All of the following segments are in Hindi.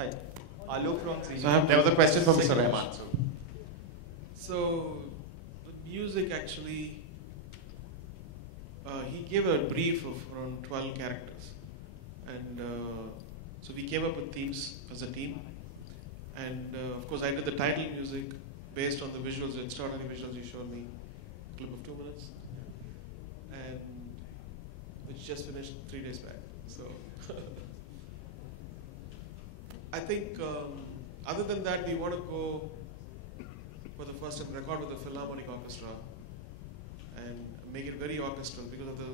Hi, Alok from So there was a question from Mr. Rahman. So the music actually, he gave a brief of around 12 characters, and so we came up with themes as a team, and of course I did the title music based on the visuals, the extraordinary visuals you showed me, a clip of 2 minutes, and which just finished 3 days back. So I think other than that, we want to go for the first time record with the Philharmonic Orchestra and make it very orchestral because of the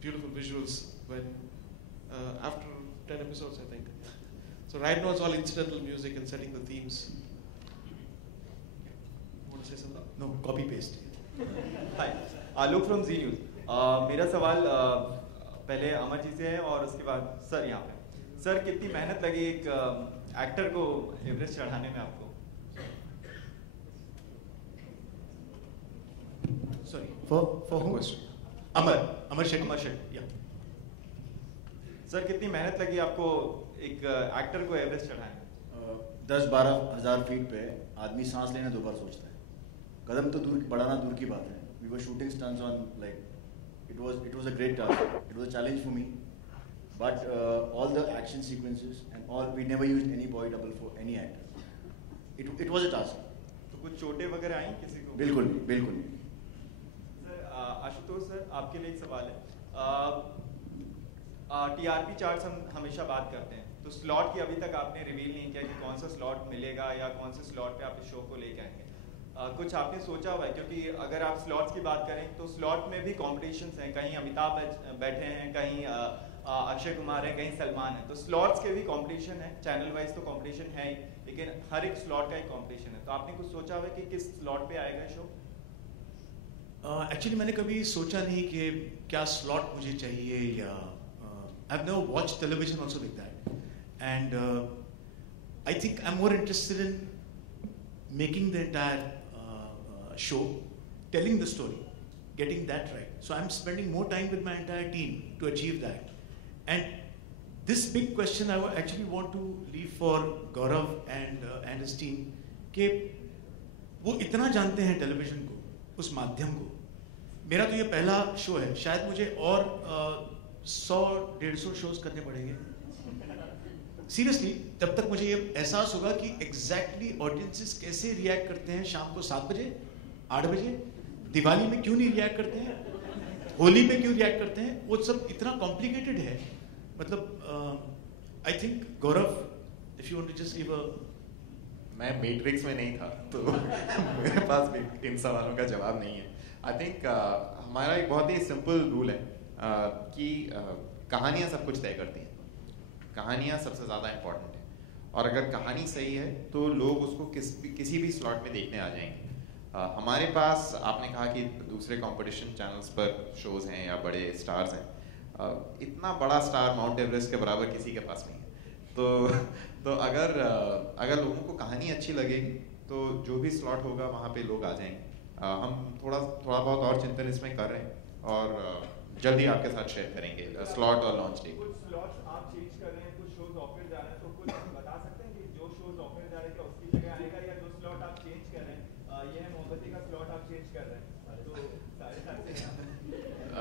beautiful visuals when after 10 episodes, I think. So right now it's all incidental music and setting the themes. Want to say something? No, copy paste. Hi, Alok from Z News. मेरा सवाल पहले अमर जी से है और उसके बाद सर यहाँ पे। सर कितनी मेहनत लगी एक एक्टर को एवरेस्ट चढ़ाने में आपको? Sorry, for who? Amar Shetty. Yeah. Sir कितनी मेहनत लगी आपको एक एक्टर को एवरेस्ट चढ़ाने में? 10-12 हज़ार फीट पे आदमी सांस लेने 2 बार सोचता है। कदम तो दूर बढ़ाना दूर की बात है। We were shooting stunts on like it was a great task. It was a challenge for me. But all the action sequences and all we never used any boy double for any actor. It was a task. तो कुछ चोटें वगैरह आई किसी को? बिल्कुल नहीं। सर आशुतोष सर आपके लिए एक सवाल है। TRP चार्ट्स हम हमेशा बात करते हैं, तो स्लॉट की अभी तक आपने रिवील नहीं किया कि कौन सा स्लॉट मिलेगा या कौन से स्लॉट पे आप इस शो को लेके आएंगे। कुछ आपने सोचा हुआ है? क्योंकि अगर आप स्लॉट्स की बात करें तो स्लॉट में भी कॉम्पिटिशन्स हैं, कहीं अमिताभ बैठे हैं, कहीं अक्षय कुमार है, कहीं सलमान है, तो स्लॉट्स के भी कंपटीशन है। चैनल वाइज तो कंपटीशन है ही, लेकिन हर एक स्लॉट का एक कंपटीशन है। तो आपने कुछ सोचा हुआ है कि किस स्लॉट पे आएगा शो? एक्चुअली मैंने कभी सोचा नहीं कि क्या स्लॉट मुझे चाहिए या I have never watched television also like that and I think I am more interested in making the entire show, telling the story, getting that right. So I'm spending more time with my entire team to achieve that. And this big question I actually want to leave for Gaurav and his team कि वो इतना जानते हैं टेलीविजन को, उस माध्यम को। मेरा तो ये पहला शो है, शायद मुझे और 100-150 शोज करने पड़ेंगे। सीरियसली, तब तक मुझे ये एहसास होगा कि एग्जैक्टली ऑडियंसेस कैसे रिएक्ट करते हैं शाम को 7 बजे, 8 बजे, दिवाली में क्यों नहीं रिएक्ट करते हैं, होली में क्यों रिएक्ट करते हैं, वो सब इतना कॉम्प्लिकेटेड है। मतलब I think Gaurav, if you want to just give a. मैं मैट्रिक्स में नहीं था तो मेरे पास भी इन सवालों का जवाब नहीं है। आई थिंक हमारा एक बहुत ही सिंपल रूल है कि कहानियाँ सब कुछ तय करती हैं। कहानियाँ सबसे ज़्यादा इम्पोर्टेंट है, और अगर कहानी सही है तो लोग उसको किसी भी स्लॉट में देखने आ जाएंगे। हमारे पास आपने कहा कि दूसरे कंपटीशन चैनल्स पर शोज हैं या बड़े स्टार्स हैं, इतना बड़ा स्टार माउंट एवरेस्ट के बराबर किसी के पास नहीं है। तो अगर लोगों को कहानी अच्छी लगेगी तो जो भी स्लॉट होगा वहाँ पे लोग आ जाएंगे। हम थोड़ा बहुत और चिंतन इसमें कर रहे हैं और जल्दी आपके साथ शेयर करेंगे स्लॉट और लॉन्च डेट। कुछ स्लॉट्स आप चेंज कर रहे हैं, कुछ शोज ऑफर जा रहे हैं, तो कुछ बता सकते हैं कि जो शोज ऑफर जा रहे हैं क्या उसकी जगह आएगा, या जो स्लॉट आप चेंज कर रहे हैं, ये है मोमबत्ती का स्लॉट आप चेंज कर रहे हैं तो 7:30 से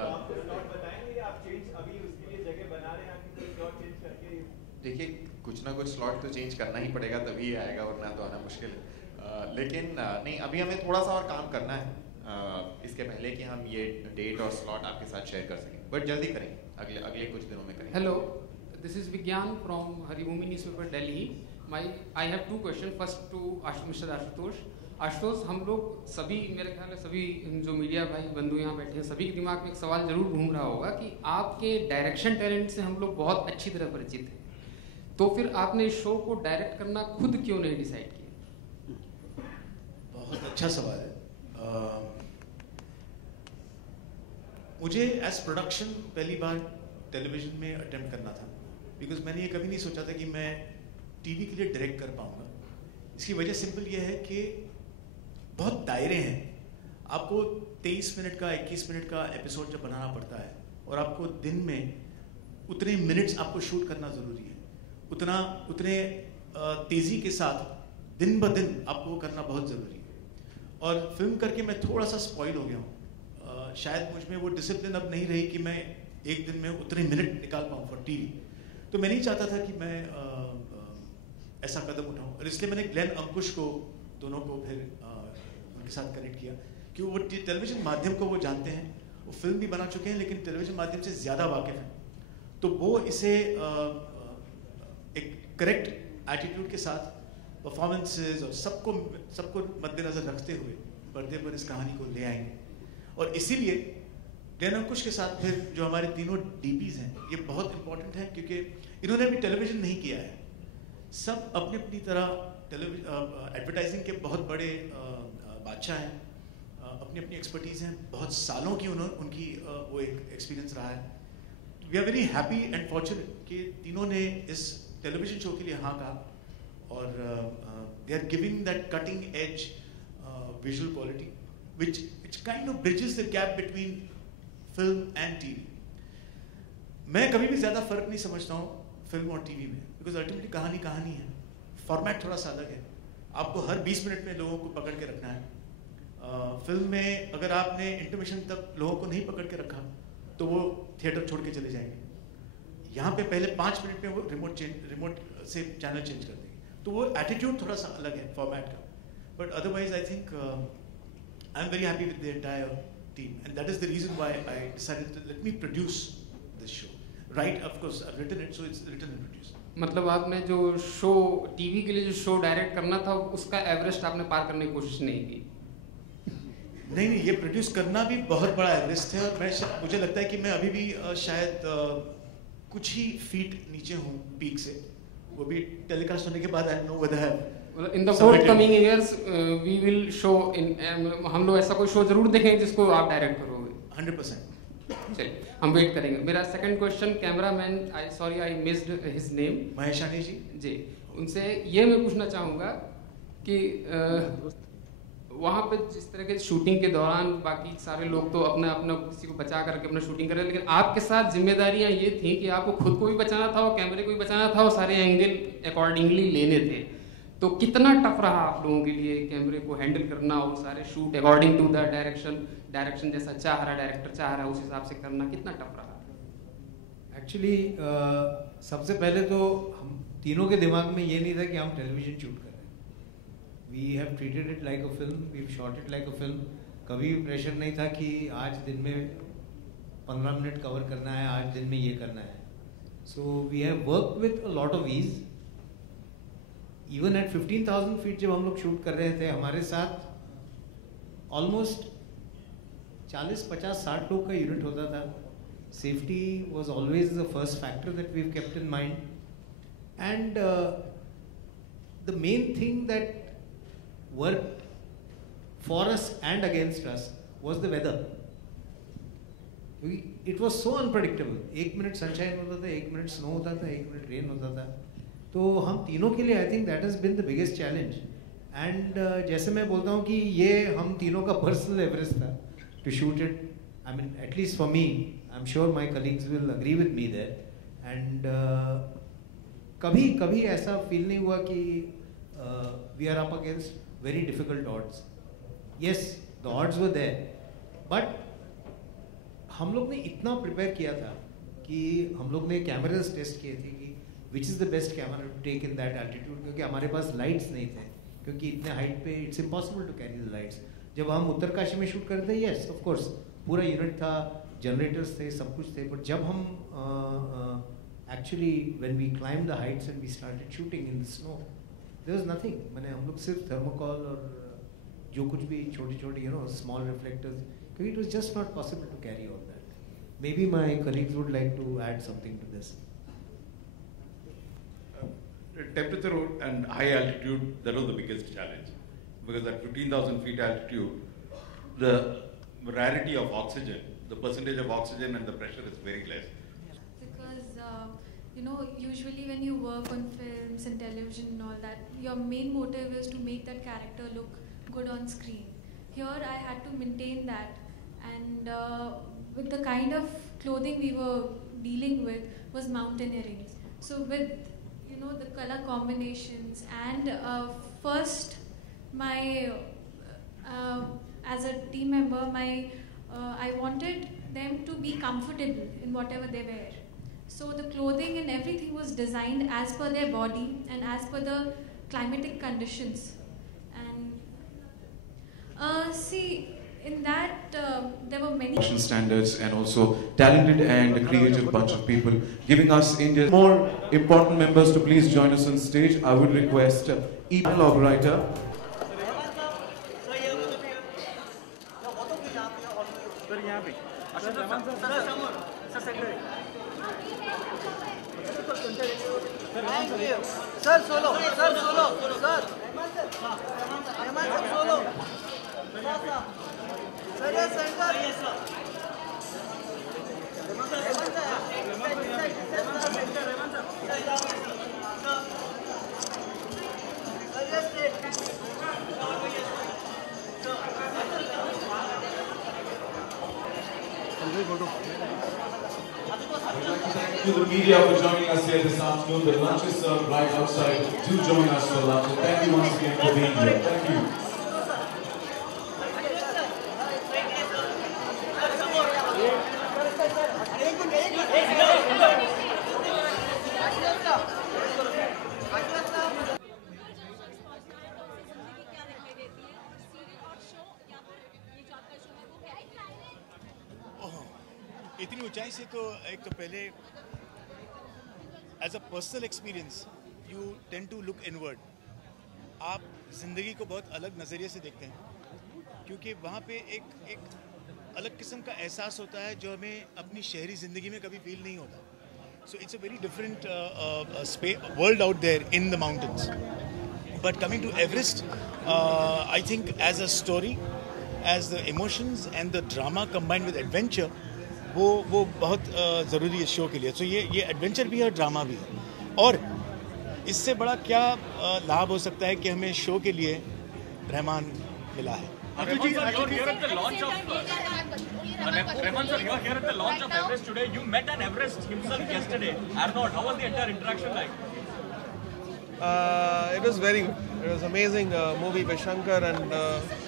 आप स्लॉट बताएंगे या आप चेंज अभी उसके लिए जगह बना रहे हैं कि कोई स्लॉट चेंज करके? देखिए, कुछ ना कुछ स्लॉट तो चेंज करना ही पड़ेगा, तभी आएगा, वरना तो आना मुश्किल है। लेकिन नहीं, अभी हमें थोड़ा सा और काम करना है इसके पहले कि हम ये डेट और स्लॉट आपके साथ शेयर कर सकें, बट जल्दी करेंगे, अगले कुछ दिनों में करेंगे। Hello, this is Vigyan from Haribhoomi newspaper Delhi. I have 2 question. First to mister Ashutosh, हम लोग सभी, मेरे ख्याल में सभी जो मीडिया भाई बंधु यहाँ बैठे हैं, सभी के दिमाग में एक सवाल जरूर घूम रहा होगा कि आपके डायरेक्शन टैलेंट से हम लोग बहुत अच्छी तरह परिचित हैं, तो फिर आपने इस शो को डायरेक्ट करना खुद क्यों नहीं डिसाइड किया? बहुत अच्छा सवाल है। मुझे एज प्रोडक्शन पहली बार टेलीविजन में अटेम्प्ट करना था, बिकॉज मैंने ये कभी नहीं सोचा था कि मैं टीवी के लिए डायरेक्ट कर पाऊंगा। इसकी वजह सिंपल ये है कि बहुत दायरे हैं, आपको 23 मिनट का 21 मिनट का एपिसोड जब बनाना पड़ता है और आपको दिन में उतने मिनट्स आपको शूट करना ज़रूरी है, उतने तेज़ी के साथ दिन ब दिन आपको वो करना बहुत ज़रूरी है। और फिल्म करके मैं थोड़ा सा स्पॉइल हो गया हूँ। शायद मुझ में वो डिसिप्लिन अब नहीं रही कि मैं एक दिन में उतने मिनट निकाल पाऊँ फॉर टीवी। तो मैं नहीं चाहता था कि मैं ऐसा कदम उठाऊँ, और इसलिए मैंने ग्लेन अंकुश को दोनों को फिर उनके साथ कनेक्ट किया कि वो टेलीविज़न माध्यम को वो जानते हैं, वो फिल्म भी बना चुके हैं लेकिन टेलीविज़न माध्यम से ज़्यादा वाकिफ़ हैं। तो वो इसे एक करेक्ट एटीट्यूड के साथ परफॉर्मेंसेज और सबको मद्देनज़र रखते हुए पर्दे पर इस कहानी को ले आएंगे। और इसीलिए ग्लेन अंकुश के साथ फिर जो हमारे तीनों डीपीज हैं, ये बहुत इंपॉर्टेंट है क्योंकि इन्होंने अभी टेलीविज़न नहीं किया है। सब अपनी अपनी तरह एडवर्टाइजिंग के बहुत बड़े बादशाह हैं, अपनी अपनी एक्सपर्टीज़ हैं, बहुत सालों की उनकी वो एक एक्सपीरियंस रहा है। We are very happy and fortunate कि तीनों ने इस टेलीविज़न शो के लिए हाँ कहा, और they are giving that cutting edge visual quality which kind of bridges the gap between film and TV. मैं कभी भी ज़्यादा फ़र्क नहीं समझता हूँ फिल्म और टीवी में, बिकॉज अल्टीमेटली कहानी है, फॉर्मेट थोड़ा सा अलग है। आपको हर 20 मिनट में लोगों को पकड़ के रखना है। फिल्म में अगर आपने इंटरमिशन तक लोगों को नहीं पकड़ के रखा तो वो थिएटर छोड़ के चले जाएंगे। यहाँ पे पहले 5 मिनट में वो रिमोट से चैनल चेंज कर देंगे। तो वो एटीट्यूड थोड़ा सा अलग है फॉर्मेट का, but otherwise I think I'm very happy with the entire team, and that is the reason why I decided to let me produce this show. Right, of course, I've written it, so it's written and produced. मतलब आपने जो शो टीवी के लिए जो शो डायरेक्ट करना था उसका एवरेस्ट आपने पार करने की कोशिश नहीं की? नहीं, ये प्रोड्यूस करना भी बहुत बड़ा एवरेस्ट है, और मुझे लगता है कि मैं अभी भी शायद कुछ ही फीट नीचे हूँ पीक से। वो भी टेलीकास्ट होने के बाद I don't know whether I have in the forthcoming years we will show in हम लोग ऐसा कोई शो जरूर देखेंगे जिसको आप डायरेक्ट करोगे 100%। चलिए हम वेट करेंगे। मेरा second question cameraman, I missed his name, Maheshani ji, उनसे ये मैं पूछना चाहूँगा कि वहाँ पे जिस तरह के शूटिंग के दौरान बाकी सारे लोग तो अपना किसी को बचा करके अपना शूटिंग कर रहे हैं, लेकिन आपके साथ जिम्मेदारियाँ ये थी कि आपको खुद को भी बचाना था और कैमरे को भी बचाना था और सारे एंगल अकॉर्डिंगली लेने थे। तो कितना टफ रहा आप लोगों के लिए कैमरे को हैंडल करना और सारे shoot according to the direction जैसा चाह रहा डायरेक्टर चाह रहा है उस हिसाब से करना कितना टफ रहा? एक्चुअली सबसे पहले तो हम तीनों के दिमाग में ये नहीं था कि हम टेलीविज़न शूट कर रहे हैं। We have treated it like a film, we have shot it like a film. कभी भी प्रेशर नहीं था कि आज दिन में 15 मिनट कवर करना है, आज दिन में ये करना है। So we have work with a lot of ease. Even at 15,000 feet जब हम लोग शूट कर रहे थे, हमारे साथ ऑलमोस्ट 40, 50, 60 लोग का यूनिट होता था। Safety was always the first factor that we kept in mind, and the main thing that work for us and against us was the weather. It was so unpredictable. 1 minute sunshine होता था, 1 मिनट स्नो होता था, 1 मिनट रेन होता था। तो हम तीनों के लिए I think that has been the biggest challenge. And जैसे मैं बोलता हूँ कि ये हम तीनों का पर्सनल एवरेस्ट था to shoot it. I mean at least for me, I am sure my colleagues will agree with me there. And कभी ऐसा फील नहीं हुआ कि we are up against very difficult odds. Yes, the odds were there, but हम लोग ने इतना प्रिपेयर किया था कि हम लोग ने कैमराज टेस्ट किए थे कि which is the best camera to take in that altitude, क्योंकि हमारे पास लाइट्स नहीं थे, क्योंकि इतने हाइट पे it's impossible to carry the lights. जब हम उत्तरकाशी में शूट करते थे, येस ऑफ कोर्स पूरा यूनिट था, जनरेटर्स थे, सब कुछ थे, बट जब हम actually when we climb the heights and we started shooting in the snow, there was nothing. मैंने हम लोग सिर्फ थर्मोकॉल और जो कुछ भी छोटे छोटे स्मॉल रिफ्लेक्टर्स, क्योंकि it was just not possible to carry all that. Maybe my colleagues would like to add something to this. Temperature and high altitude, that was the biggest challenge, because at 15,000 feet altitude, the rarity of oxygen, the percentage of oxygen and the pressure is very less. Because usually when you work on films and television and all that, your main motive is to make that character look good on screen. Here I had to maintain that, and with the kind of clothing we were dealing with was mountaineering. So with the color combinations, and first, my as a team member, I wanted them to be comfortable in whatever they wear. So the clothing and everything was designed as per their body and as per the climatic conditions. And see, in that there were many fashion standards, and also talented and creative bunch of people giving us India's more important members to please join us on stage. I would request e-blog writer. Sir, solo, sir, solo, sir. Reman sir, solo. Sir, yes, center. Yes, sir. Reman sir, To the media for joining us here this afternoon. The lunch is served right outside. Do join us for lunch. And thank you once again for being here. Thank you. इतनी ऊंचाई से तो एक तो पहले as a personal experience you tend to look inward. आप ज़िंदगी को बहुत अलग नज़रिए से देखते हैं, क्योंकि वहाँ पे एक अलग किस्म का एहसास होता है जो हमें अपनी शहरी ज़िंदगी में कभी फील नहीं होता. So it's a very different world out there in the mountains. But coming to Everest, I think as a story, as the emotions and the drama combined with adventure, वो बहुत ज़रूरी है शो के लिए. तो ये एडवेंचर भी है और ड्रामा भी है. और इससे बड़ा क्या लाभ हो सकता है कि हमें शो के लिए रहमान मिला है. Reman sir, you're here at the launch of Everest today. You met an Everest himself yesterday. Arnold, how was the entire interaction like? It was very good. It was amazing movie by Shankar, and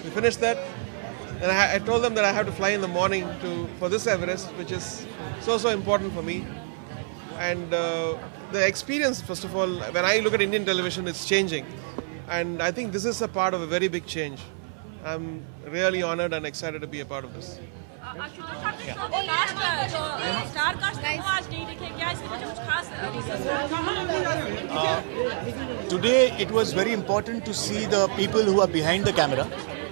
we finished that. And I told them that I have to fly in the morning for this Everest, which is so important for me. And the experience, first of all, when I look at Indian television, it's changing. And I think this is a part of a very big change. I'm really honored and excited to be a part of this. Today it was very important to see the people who are behind the camera.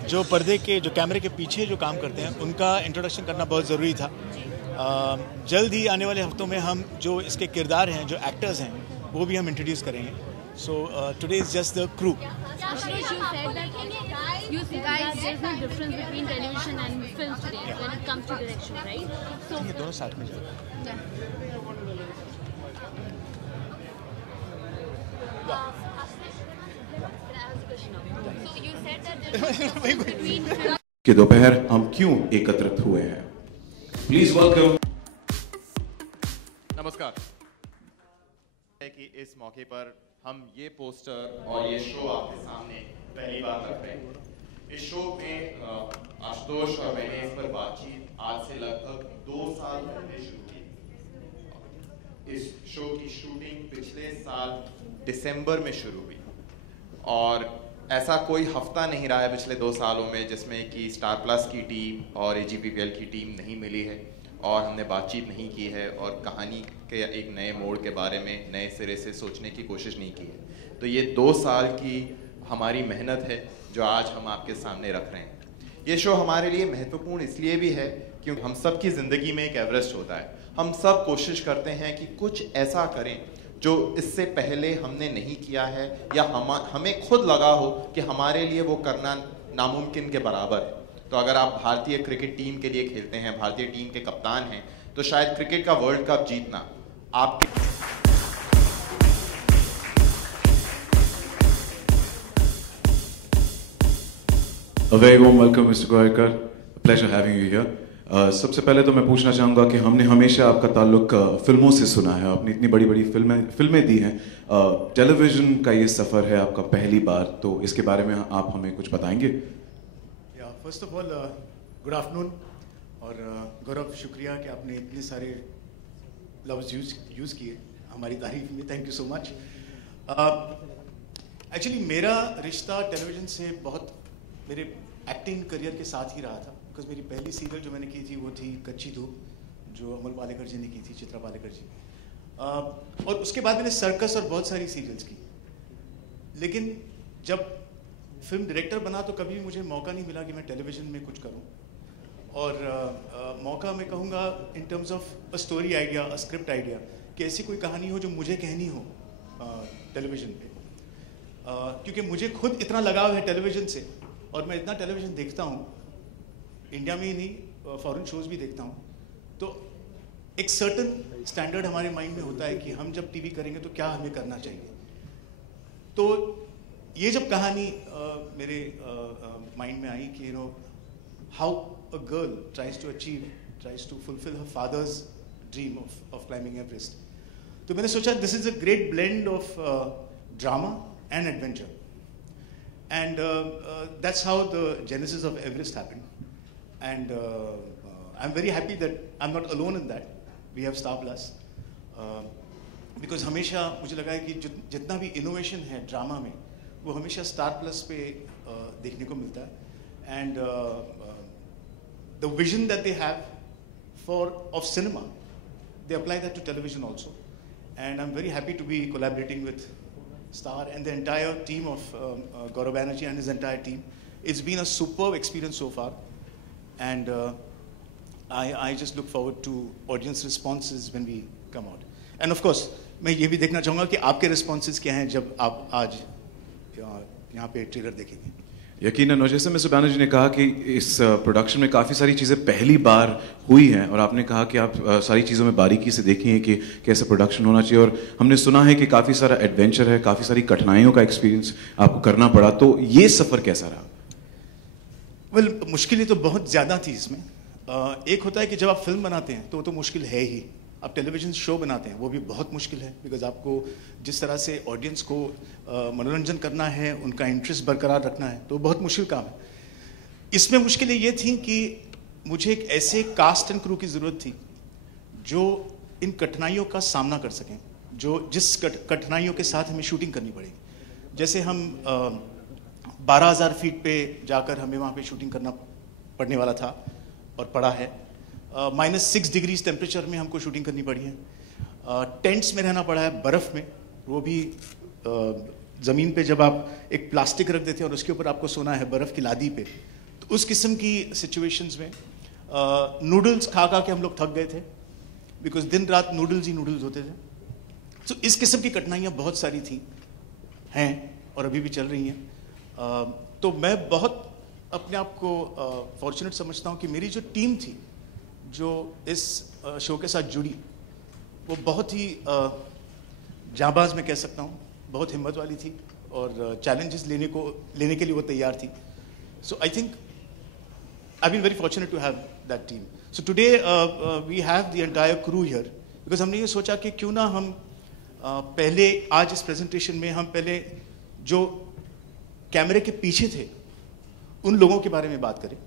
जो पर्दे के, जो कैमरे के पीछे जो काम करते हैं, उनका इंट्रोडक्शन करना बहुत ज़रूरी था. जल्द ही आने वाले हफ्तों में हम जो इसके किरदार हैं, जो एक्टर्स हैं, वो भी हम इंट्रोड्यूस करेंगे. So today is just the crew. You guys, there's no difference between television and film today when it comes to direction, right? So ये दोनों साथ में जाएंगे. So you said that there's no difference between film. कि दोपहर हम क्यों एकत्रित हुए हैं. Please welcome. नमस्कार. है कि इस मौके पर हम ये पोस्टर और ये शो आपके सामने पहली बार रख रहे हैं. इस शो में आशुतोष और मैंने इस पर बातचीत आज से लगभग 2 साल पहले शुरू की. इस शो की शूटिंग पिछले साल दिसंबर में शुरू हुई और ऐसा कोई हफ्ता नहीं रहा है पिछले 2 सालों में जिसमें कि स्टार प्लस की टीम और AGPPL की टीम नहीं मिली है और हमने बातचीत नहीं की है और कहानी के एक नए मोड़ के बारे में नए सिरे से सोचने की कोशिश नहीं की है. तो ये 2 साल की हमारी मेहनत है जो आज हम आपके सामने रख रहे हैं. ये शो हमारे लिए महत्वपूर्ण इसलिए भी है क्योंकि हम सब की ज़िंदगी में एक एवरेस्ट होता है. हम सब कोशिश करते हैं कि कुछ ऐसा करें जो इससे पहले हमने नहीं किया है या हमें खुद लगा हो कि हमारे लिए वो करना नामुमकिन के बराबर है. तो अगर आप भारतीय क्रिकेट टीम के लिए खेलते हैं, भारतीय टीम के कप्तान हैं, तो शायद क्रिकेट का वर्ल्ड कप जीतना आपके A very warm welcome, Mr. Goyakar. A pleasure having you here. सबसे पहले तो मैं पूछना चाहूँगा कि हमने हमेशा आपका ताल्लुक फिल्मों से सुना है, आपने इतनी बड़ी बड़ी फिल्में दी हैं, टेलीविज़न का ये सफ़र है आपका पहली बार, तो इसके बारे में आप हमें कुछ बताएंगे? First of all good afternoon, और गौरव शुक्रिया कि आपने इतने सारे लफ्ज़ यूज़ किए हमारी तारीफ में, thank you so much. Actually मेरा रिश्ता टेलीविज़न से बहुत मेरे एक्टिंग करियर के साथ ही रहा था, बिकॉज मेरी पहली सीरियल जो मैंने की थी वो थी कच्ची धूप, जो अमल पालेकर जी ने की थी, चित्रा पालेकर जी। और उसके बाद मैंने सर्कस और बहुत सारी सीरियल्स की, लेकिन जब फिल्म डायरेक्टर बना तो कभी मुझे मौका नहीं मिला कि मैं टेलीविज़न में कुछ करूं। और मौका मैं कहूँगा in terms of a story idea, a script idea, कि ऐसी कोई कहानी हो जो मुझे कहनी हो टेलीविज़न पे, क्योंकि मुझे खुद इतना लगाव है टेलीविज़न से, और मैं इतना टेलीविज़न देखता हूँ, इंडिया में ही नहीं फॉरेन शोज़ भी देखता हूँ, तो एक सर्टन स्टैंडर्ड हमारे माइंड में होता है कि हम जब टीवी करेंगे तो क्या हमें करना चाहिए। तो ये जब कहानी मेरे माइंड में आई कि you know how a girl tries to fulfil her father's dream of climbing Everest, तो मैंने सोचा this is a great blend of drama and adventure, and that's how the genesis of Everest happened, and I'm very happy that I'm not alone in that. We have Star Plus, because हमेशा मुझे लगा है कि जितना भी इनोवेशन है ड्रामा में वो हमेशा स्टार प्लस पे देखने को मिलता है, and the vision that they have of cinema, they apply that to television also, and I'm very happy to be collaborating with Star and the entire team of Gaurav Banerjee and his entire team. It's been a superb experience so far, and I just look forward to audience responses when we come out. And of course, मैं ये भी देखना चाहूँगा कि आपके responses क्या हैं जब आप आज यहाँ पे ट्रेलर देखेंगे। यकीनन, और जैसे मिस्टर बैनर्जी ने कहा कि इस प्रोडक्शन में काफ़ी सारी चीज़ें पहली बार हुई हैं, और आपने कहा कि आप सारी चीज़ों में बारीकी से देखें कि कैसे प्रोडक्शन होना चाहिए, और हमने सुना है कि काफ़ी सारा एडवेंचर है, काफ़ी सारी कठिनाइयों का एक्सपीरियंस आपको करना पड़ा, तो ये सफ़र कैसा रहा? वेल, मुश्किलें तो बहुत ज़्यादा थी इसमें। एक होता है कि जब आप फिल्म बनाते हैं तो वो तो मुश्किल है ही, आप टेलीविज़न शो बनाते हैं वो भी बहुत मुश्किल है, बिकॉज आपको जिस तरह से ऑडियंस को मनोरंजन करना है, उनका इंटरेस्ट बरकरार रखना है, तो बहुत मुश्किल काम है। इसमें मुश्किलें ये थी कि मुझे एक ऐसे कास्ट एंड क्रू की ज़रूरत थी जो इन कठिनाइयों का सामना कर सकें, जो जिस कठिनाइयों के साथ हमें शूटिंग करनी पड़ेगी। जैसे हम 12,000 फीट पे जाकर हमें वहाँ पे शूटिंग करना पड़ने वाला था और पड़ा है, -6 डिग्रीज टेम्परेचर में हमको शूटिंग करनी पड़ी है, टेंट्स में रहना पड़ा है, बर्फ़ में, वो भी ज़मीन पे जब आप एक प्लास्टिक रख देते हैं और उसके ऊपर आपको सोना है बर्फ़ की लादी पे, तो उस किस्म की सिचुएशंस में नूडल्स खा के हम लोग थक गए थे, बिकॉज दिन रात नूडल्स ही नूडल्स होते थे। तो इस किस्म की कठिनाइयाँ बहुत सारी थी, हैं और अभी भी चल रही हैं। तो मैं बहुत अपने आप को फॉर्चुनेट समझता हूँ कि मेरी जो टीम थी जो इस शो के साथ जुड़ी, वो बहुत ही जाबाज मैं कह सकता हूँ, बहुत हिम्मत वाली थी और चैलेंजेस लेने के लिए वो तैयार थी। So I think I been very fortunate to have that team. So today we have the entire crew here, because हमने ये सोचा कि क्यों ना हम पहले आज इस प्रेजेंटेशन में हम पहले जो कैमरे के पीछे थे उन लोगों के बारे में बात करें,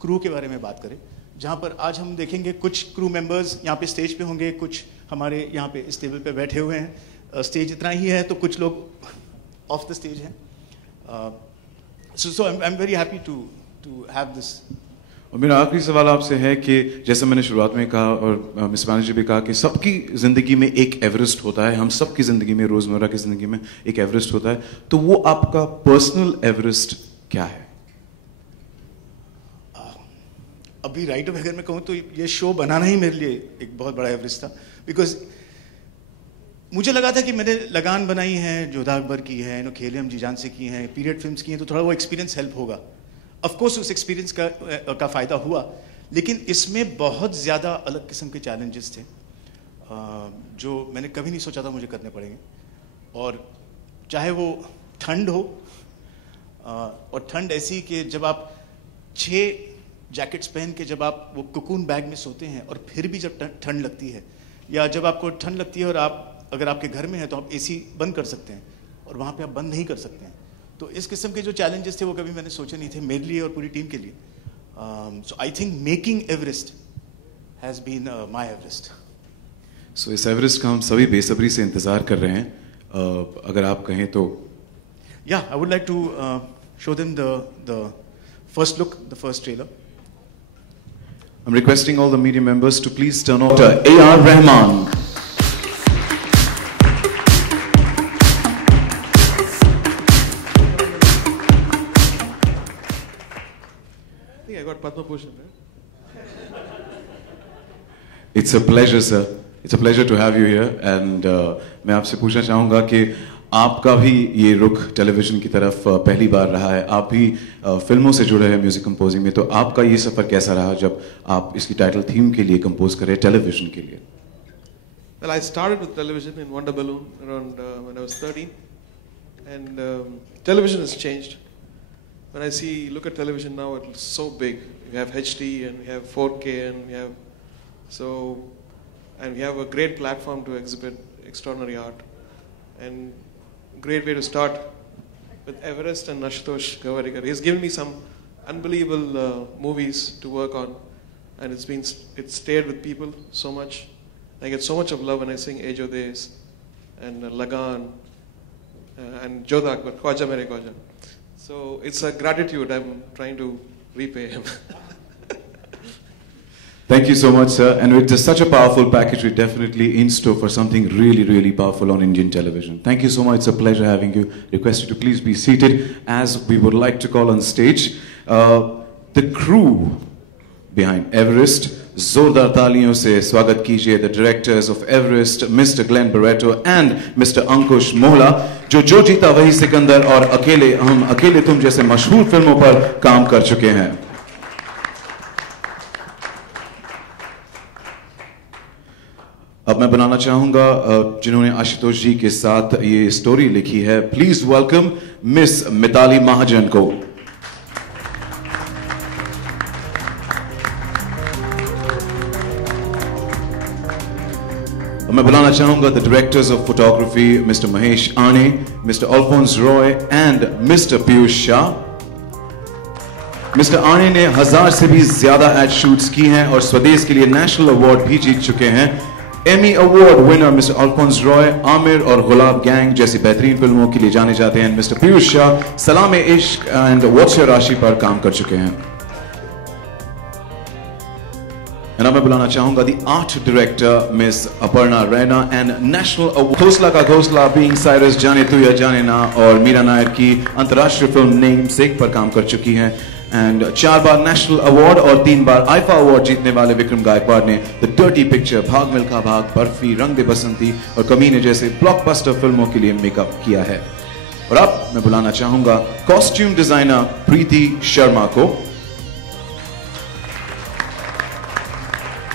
क्रू के बारे में बात करें, जहाँ पर आज हम देखेंगे कुछ क्रू मेंबर्स यहाँ पे स्टेज पे होंगे, कुछ हमारे यहाँ पे इस टेबल पे बैठे हुए हैं। स्टेज इतना ही है तो कुछ लोग ऑफ द स्टेज हैं। So I am very happy to have this. और मेरा आखिरी सवाल आपसे है कि जैसे मैंने शुरुआत में कहा और मिस बैनर्जी भी कहा कि सबकी ज़िंदगी में एक एवरेस्ट होता है, हम सबकी ज़िंदगी में, रोज़मर्रा की ज़िंदगी में एक एवरेस्ट होता है, तो वो आपका पर्सनल एवरेस्ट क्या है? अभी राइट अगर मैं कहूँ तो ये शो बनाना ही मेरे लिए एक बहुत बड़ा एवरेस्ट था, बिकॉज मुझे लगा था कि मैंने लगान बनाई है, जोधा अकबर की है, खेले हम जी जान से की हैं, पीरियड फिल्म्स की हैं, तो थोड़ा वो एक्सपीरियंस हेल्प होगा। ऑफ कोर्स उस एक्सपीरियंस का फ़ायदा हुआ, लेकिन इसमें बहुत ज़्यादा अलग किस्म के चैलेंजेस थे जो मैंने कभी नहीं सोचा था मुझे करने पड़ेंगे। और चाहे वो ठंड हो, और ठंड ऐसी कि जब आप 6 जैकेट्स पहन के जब आप वो कुकून बैग में सोते हैं और फिर भी जब ठंड लगती है, या जब आपको ठंड लगती है और आप अगर आपके घर में है तो आप एसी बंद कर सकते हैं और वहाँ पे आप बंद नहीं कर सकते हैं। तो इस किस्म के जो चैलेंजेस थे वो कभी मैंने सोचे नहीं थे मेरे लिए और पूरी टीम के लिए। So I think making Everest has been my Everest. So इस एवरेस्ट का हम सभी बेसब्री से इंतज़ार कर रहे हैं, अगर आप कहें तो। या I would like to show them the first look, the first trailer. I'm requesting all the media members to please turn on to A.R. Rahman. I think I got Padma Bhushan, right? It's a pleasure, sir. It's a pleasure to have you here. And मैं आपसे पूछना चाहूँगा कि आपका भी ये रुख टेलीविजन की तरफ पहली बार रहा है, आप भी फिल्मों से जुड़े हैं म्यूजिक कंपोजिंग में, तो आपका ये सफ़र कैसा रहा जब आप इसकी टाइटल थीम के लिए कंपोज करें टेलीविजन के लिए? Well, I started with television in Wonder Balloon around when I was 13, and television has changed. When I look at television now, it's so big. We have HD and we have 4K and we have a great platform to exhibit extraordinary art. And great way to start with Everest and Ashutosh Gawariker. He's given me some unbelievable movies to work on, and it's stayed with people so much. I get so much of love when I sing Ejo Des and Lagan and Jodha Akbar, Khwaja Mere Khwaja. So it's a gratitude I'm trying to repay him. Thank you so much, sir. And with such a powerful package, we're definitely in store for something really, really powerful on Indian television. Thank you so much. It's a pleasure having you. Request you to please be seated as we would like to call on stage the crew behind Everest. Zordar Taliyon se swagat kijiye the directors of Everest, Mr. Glenn Barretto and Mr. Ankush Mohla, जो जीता वही सिकंदर और हम अकेले तुम जैसे मशहूर फिल्मों पर काम कर चुके हैं। अब मैं बनाना चाहूंगा जिन्होंने आशुतोष जी के साथ ये स्टोरी लिखी है, please welcome miss Mitali Mahajan को। मैं बुलाना चाहूंगा the directors of photography mister Mahesh Aney, mister Alphonse Roy and mister Piyush Shah. Mister Aney ने 1000 से भी ज्यादा एड शूट्स की हैं और स्वदेश के लिए नेशनल अवार्ड भी जीत चुके हैं। Emmy award winner mister Alphonse Roy Aamir और गुलाब गैंग जैसी बेहतरीन फिल्मों के लिए जाने जाते हैं। मिस्टर पीयूष शाह सलाम इश्क एंड व्हाट्स योर राशि पर काम कर चुके हैं। मैं बुलाना चाहूंगा the art director miss Aparna Raina and national award Khosla Ka घोसला बीइंग साइरस जाने तू या जाने ना और मीरा नायर की अंतर्राष्ट्रीय फिल्म नेम सेक पर काम कर चुकी हैं एंड 4 बार नेशनल अवार्ड और 3 बार आईफा अवार्ड जीतने वाले विक्रम गायकवाड़ ने द डर्टी पिक्चर, भाग मिल्खा भाग, बर्फी, रंग दे बसंती और कमीने जैसे ब्लॉकबस्टर फिल्मों के लिए मेकअप किया है। और अब मैं बुलाना चाहूंगा कॉस्ट्यूम डिजाइनर प्रीति शर्मा को।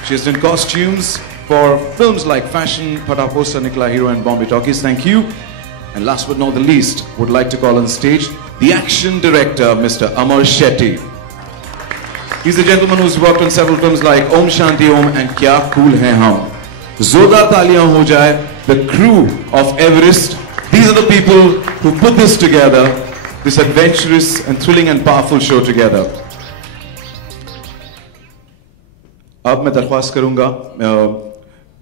She has done costumes for films like Fashion, Phata Poster, Nikla Hero and Bombay Talkies. Thank you. And last but not the least, would like to call on stage the action director, Mr. Amar Shetty. He's the gentleman who's worked on several films like Om Shanti Om and Kya Cool Hai Hum. Zordar Taliyan ho jaye, the crew of Everest. These are the people who put this together, this adventurous and thrilling and powerful show together. अब मैं दरख्वास्त करूंगा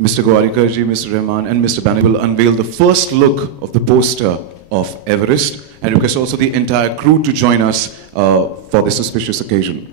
mister Gowariker ji, mister Rahman and mister Banner will unveil the first look of the poster of Everest and request also the entire crew to join us for this auspicious occasion.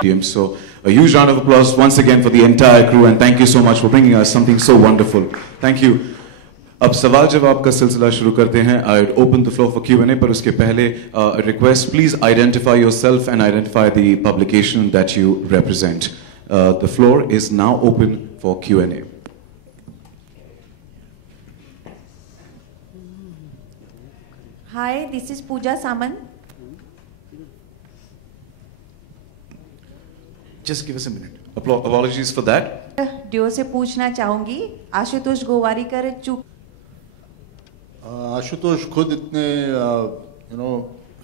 So a huge round of applause once again for the entire crew and thank you so much for bringing us something so wonderful. Thank you. अब सवाल जवाब का सिलसिला शुरू करते हैं. I would open the floor for Q&A, पर उसके पहले request please identify yourself and identify the publication that you represent. The floor is now open for Q&A. Hi, this is Pooja Saman. Just give us a minute. Apologies for that. डियो से पूछना चाहूंगी, आशुतोष गोवारीकर चुप. आशुतोष खुद इतने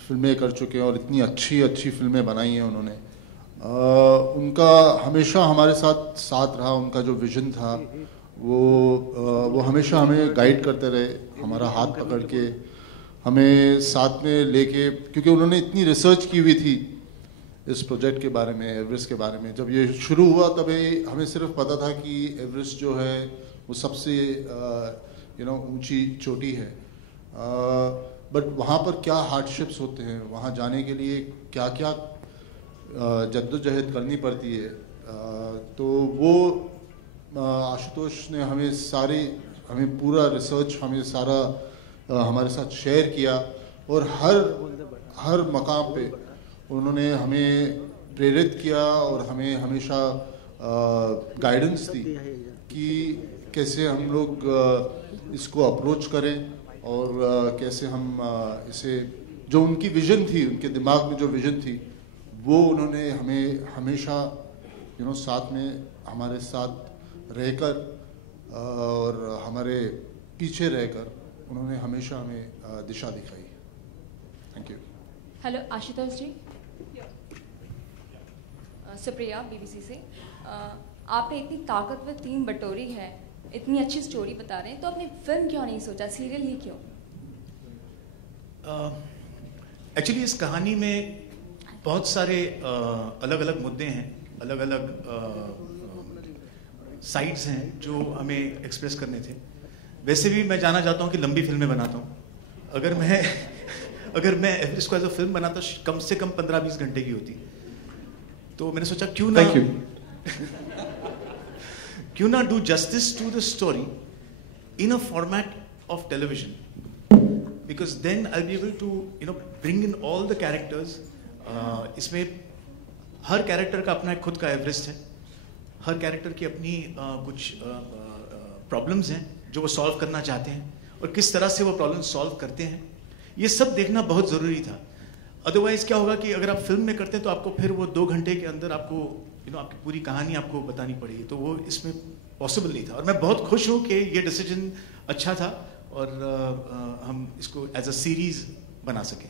फिल्में कर चुके हैं और इतनी अच्छी फिल्में बनाई हैं उन्होंने. उनका हमेशा हमारे साथ रहा. उनका जो विजन था वो हमेशा हमें गाइड करते रहे, हमारा हाथ पकड़ के हमें साथ में लेके, क्योंकि उन्होंने इतनी रिसर्च की हुई थी इस प्रोजेक्ट के बारे में, एवरेस्ट के बारे में. जब ये शुरू हुआ तभी हमें सिर्फ पता था कि एवरेस्ट जो है वो सबसे ऊंची चोटी है, बट वहाँ पर क्या हार्डशिप्स होते हैं, वहाँ जाने के लिए क्या क्या जद्दोजहद करनी पड़ती है. तो वो आशुतोष ने हमें पूरा रिसर्च हमारे साथ शेयर किया और हर मकाम पे उन्होंने हमें प्रेरित किया और हमें हमेशा गाइडेंस दी कि कैसे हम लोग इसको अप्रोच करें और कैसे हम इसे, जो उनकी विजन थी, उनके दिमाग में जो विजन थी, वो उन्होंने हमें हमेशा साथ में हमारे साथ रहकर और हमारे पीछे रहकर उन्होंने हमेशा हमें दिशा दिखाई. Thank you. Hello Ashutosh ji. Supriya BBC से. आपने इतनी ताकतवर टीम बटोरी है, इतनी अच्छी स्टोरी बता रहे हैं, तो आपने फिल्म क्यों नहीं सोचा, सीरियल ही क्यों? एक्चुअली इस कहानी में बहुत सारे अलग अलग मुद्दे हैं, अलग अलग साइड्स हैं जो हमें एक्सप्रेस करने थे. वैसे भी मैं जानना चाहता हूँ कि लंबी फिल्में बनाता हूँ. अगर मैं एवरेस्ट को एज अ फिल्म बनाता कम से कम 15-20 घंटे की होती. तो मैंने सोचा क्यों ना do justice to the story in a format of television, because then I be able to bring in all the characters. इसमें हर कैरेक्टर का अपना खुद का एवरेस्ट है, हर कैरेक्टर की अपनी कुछ प्रॉब्लम्स हैं जो वो सॉल्व करना चाहते हैं और किस तरह से वो प्रॉब्लम सॉल्व करते हैं. ये सब देखना बहुत ज़रूरी था. अदरवाइज क्या होगा कि अगर आप फिल्म में करते हैं तो आपको फिर वो 2 घंटे के अंदर आपको आपकी पूरी कहानी आपको बतानी पड़ेगी, तो वो इसमें पॉसिबल नहीं था. और मैं बहुत खुश हूँ कि ये डिसीजन अच्छा था और हम इसको एज अ सीरीज बना सकें.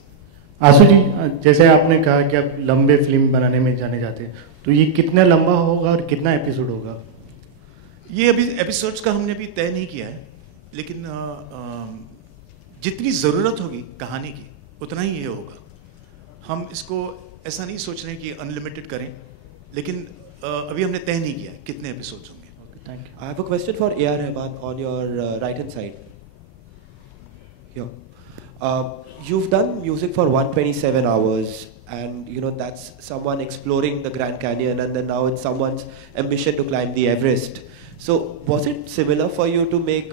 आशु जी, जैसे आपने कहा कि आप लंबे फिल्म बनाने में जाने जाते हैं, तो ये कितना लंबा होगा और कितना एपिसोड होगा? ये अभी एपिसोड्स का हमने अभी तय नहीं किया है, लेकिन जितनी ज़रूरत होगी कहानी की उतना ही ये होगा. हम इसको ऐसा नहीं सोच रहे हैं कि अनलिमिटेड करें, लेकिन अभी हमने तय नहीं किया कितने एपिसोड्स होंगे. Thank you. I have a question for A.R. Rahman on your right hand side. Here. You've done music for 127 hours, and that's someone exploring the Grand Canyon, and then now it's someone's ambition to climb the Everest. So was it similar for you to make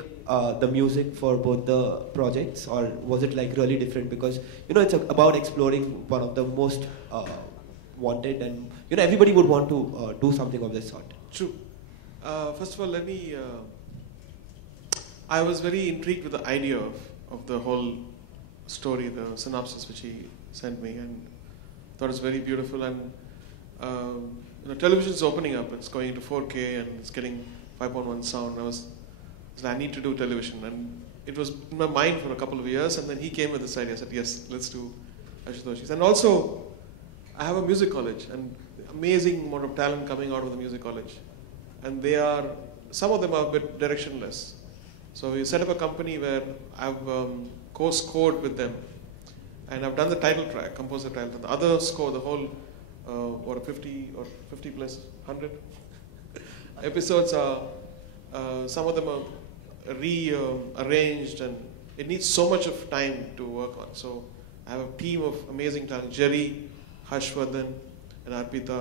the music for both the projects, or was it like really different? Because it's about exploring one of the most wanted, and everybody would want to do something of this sort. True. First of all, let me. I was very intrigued with the idea of the whole story, the synopsis which he sent me, and thought it was very beautiful. And television is opening up; it's going to 4K, and it's getting 5.1 sound. I need to do television, and it was in my mind for a couple of years. And then he came with this idea. I said, "Yes, let's do Ashutosh's." And also, I have a music college, and amazing amount of talent coming out of the music college, and some of them are a bit directionless. So we set up a company where I've co-scored with them, and I've done the title track, composed the title. The other score, the whole 50 plus 100 episodes are. Some of them are rearranged, and it needs so much of time to work on. So I have a team of amazing talent: Jerry, Harshvardhan, and Arpita,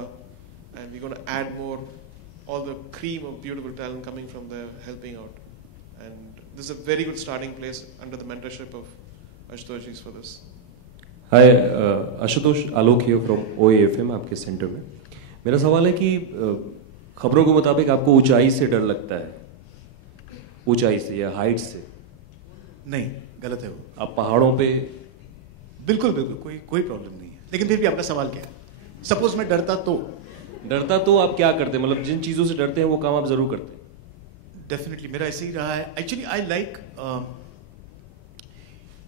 and we're going to add more, all the cream of beautiful talent coming from there helping out. And this is a very good starting place under the mentorship of Ashutosh for this. Hi, Ashutosh, Alok here from OAFM, आपके सेंटर में. मेरा सवाल है कि खबरों के मुताबिक आपको ऊंचाई से डर लगता है, ऊंचाई से या हाइट से? नहीं, गलत है वो. आप पहाड़ों पे? बिल्कुल बिल्कुल कोई प्रॉब्लम नहीं है. लेकिन फिर भी आपका सवाल क्या है? सपोज मैं डरता तो आप क्या करते हैं? मतलब जिन चीजों से डरते हैं वो काम आप जरूर करते हैं? डेफिनेटली मेरा ऐसे ही रहा है. Actually I like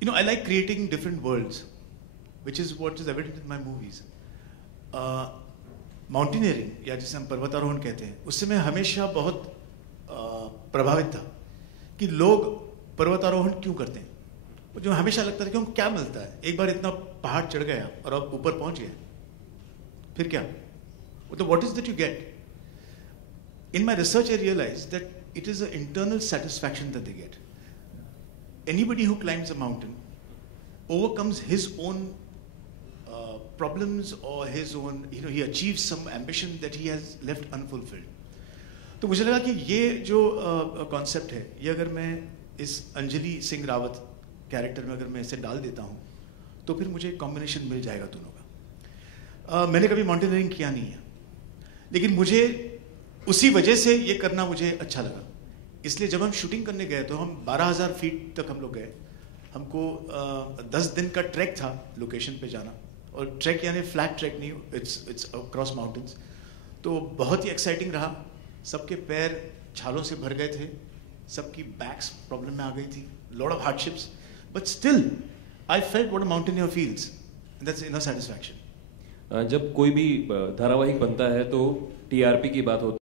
I like creating different worlds, which is what is evident in my movies. Mountaineering या जिसे हम पर्वतारोहण कहते हैं, उससे मैं हमेशा बहुत प्रभावित था कि लोग पर्वतारोहण क्यों करते हैं. मुझे हमेशा लगता था कि उनको क्या मिलता है. एक बार इतना पहाड़ चढ़ गया और अब ऊपर पहुंच गए, फिर क्या? तो what is that you get? In my research I realized that it is an internal satisfaction that they get. Anybody who climbs a mountain overcomes his own problems or his own, he achieves some ambition that he has left unfulfilled. तो मुझे लगा कि ये जो कॉन्सेप्ट है, ये अगर मैं इस अंजलि सिंह रावत कैरेक्टर में अगर मैं इसे डाल देता हूँ तो फिर मुझे कॉम्बिनेशन मिल जाएगा दोनों का. मैंने कभी माउंटेनियरिंग किया नहीं है, लेकिन मुझे उसी वजह से ये करना मुझे अच्छा लगा. इसलिए जब हम शूटिंग करने गए तो हम 12,000 फीट तक हम लोग गए. हमको 10 दिन का ट्रैक था लोकेशन पे जाना, और ट्रैक यानी फ्लैट ट्रैक नहीं, इट्स अक्रॉस माउंटेन्स. तो बहुत ही एक्साइटिंग रहा. सबके पैर छालों से भर गए थे, सबकी बैक्स प्रॉब्लम में आ गई थी, lot of hardships, but still I felt what a mountaineer feels, and that's inner satisfaction. जब कोई भी धारावाहिक बनता है तो टीआरपी की बात होती है.